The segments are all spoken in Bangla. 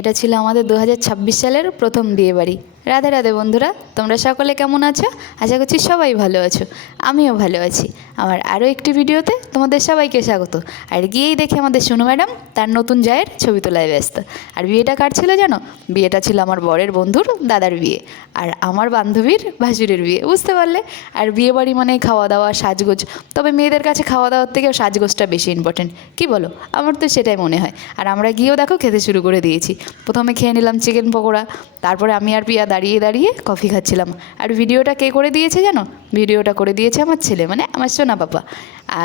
এটা ছিল আমাদের 2026 সালের প্রথম বিয়েবাড়ি। রাধে রাধে বন্ধুরা, তোমরা সকলে কেমন আছো? আশা করছি সবাই ভালো আছো, আমিও ভালো আছি। আমার আরও একটি ভিডিওতে তোমাদের সবাইকে স্বাগত। আর গিয়েই দেখে আমাদের সোনু ম্যাডাম তার নতুন জায়ের ছবি তোলায় ব্যস্ত। আর বিয়েটা কার ছিল জানো? বিয়েটা ছিল আমার বরের বন্ধুর দাদার বিয়ে, আর আমার বান্ধবীর ভাসুরের বিয়ে, বুঝতে পারলে? আর বিয়েবাড়ি মানে খাওয়া দাওয়া, সাজগোজ। তবে মেয়েদের কাছে খাওয়া দাওয়ার থেকেও সাজগোজটা বেশি ইম্পর্টেন্ট, কি বলো? আমার তো সেটাই মনে হয়। আর আমরা গিয়েও দেখো খেতে শুরু করে দিয়েছি। প্রথমে খেয়ে নিলাম চিকেন পকোড়া, তারপরে আমি আর পিয়া দাঁড়িয়ে দাঁড়িয়ে কফি খাচ্ছিলাম। আর ভিডিওটা কে করে দিয়েছে জানো? ভিডিওটা করে দিয়েছে আমার ছেলে, মানে আমার সোনা পাপা।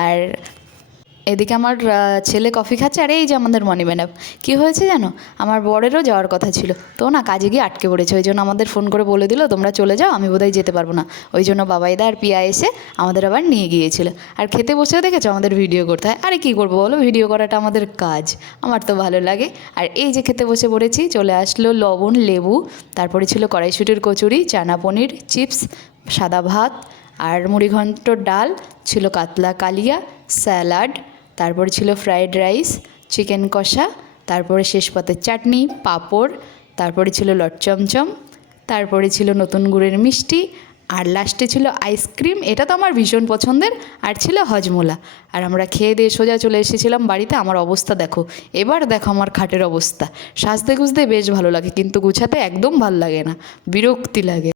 আর এদিকে আমার ছেলে কফি খাচ্ছে, আর এই যে আমাদের মনি ম্যাডাম। কী হয়েছে জানো? আমার বরেরও যাওয়ার কথা ছিল, তো না কাজে গিয়ে আটকে পড়েছে। ওই জন্য আমাদের ফোন করে বলে দিল তোমরা চলে যাও, আমি বোধহয় যেতে পারবো না। ওই জন্য বাবাইদা আর পিয়া এসে আমাদের আবার নিয়ে গিয়েছিল। আর খেতে বসেও দেখেছো আমাদের ভিডিও করতে হয়। আরে কী করবো বলো, ভিডিও করাটা আমাদের কাজ, আমার তো ভালো লাগে। আর এই যে খেতে বসে পড়েছি, চলে আসলো লবণ, লেবু, তারপরে ছিল কড়াইশুঁটির কচুরি, চানা পনির, চিপস, সাদা ভাত, আর মুড়িঘণ্ট, ডাল ছিল, কাতলা কালিয়া, স্যালাড, তারপরে ছিল ফ্রায়েড রাইস, চিকেন কষা, তারপরে শেষ পাতের চাটনি, পাঁপড়, তারপরে ছিল লটচমচম, তারপরে ছিল নতুন গুড়ের মিষ্টি, আর লাস্টে ছিল আইসক্রিম। এটা তো আমার ভীষণ পছন্দের। আর ছিল হজমোলা। আর আমরা খেয়ে দিয়ে সোজা চলে এসেছিলাম বাড়িতে। আমার অবস্থা দেখো, এবার দেখো আমার খাটের অবস্থা। সাজতে গুজতে বেশ ভালো লাগে, কিন্তু গুছাতে একদম ভালো লাগে না, বিরক্তি লাগে।